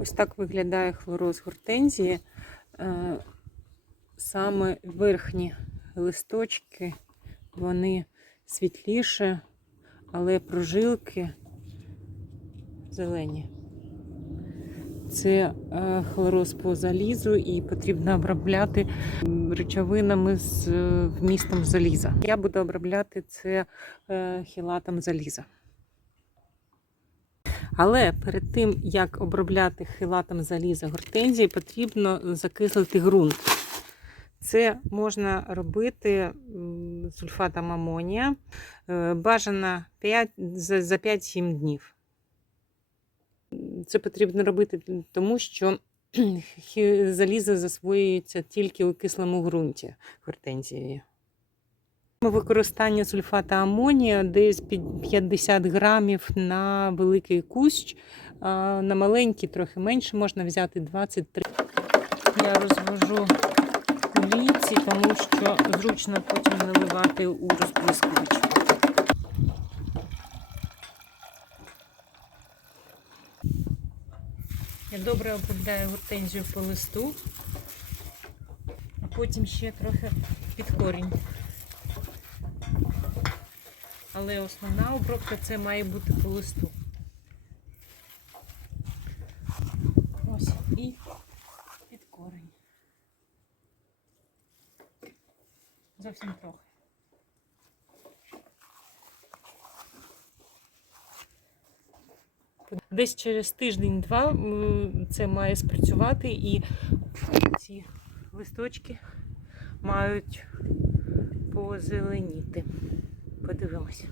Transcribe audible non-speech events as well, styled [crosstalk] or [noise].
Ось так виглядає хлороз гортензії. Е, Саме верхні листочки, вони світліші, але прожилки зелені. Це е, хлороз по залізу і потрібно обробляти речовинами з е, вмістом заліза. Я буду обробляти це хілатом заліза. Але перед тим, як обробляти хилатом заліза гортензії, потрібно закислити ґрунт. Це можна робити сульфатом амонія. Е, Бажано 5, за за 5-7 днів. Це потрібно робити тому, що [clears throat] залізо засвоюється тільки у кислому ґрунті гортензії. Використання сульфата амонія десь під 50 грамів на великий кущ, на маленький трохи менше можна взяти 23. Я розвожу у тому що зручно потім наливати у розприскувач. Я добре обробляю гортензію по листу, а потім ще трохи під корінь. Але основна обробка це має бути по листу. Ось і під корінь. Зовсім трохи. Десь через тиждень-два це має спрацювати і ці листочки мають позеленіти подивимось.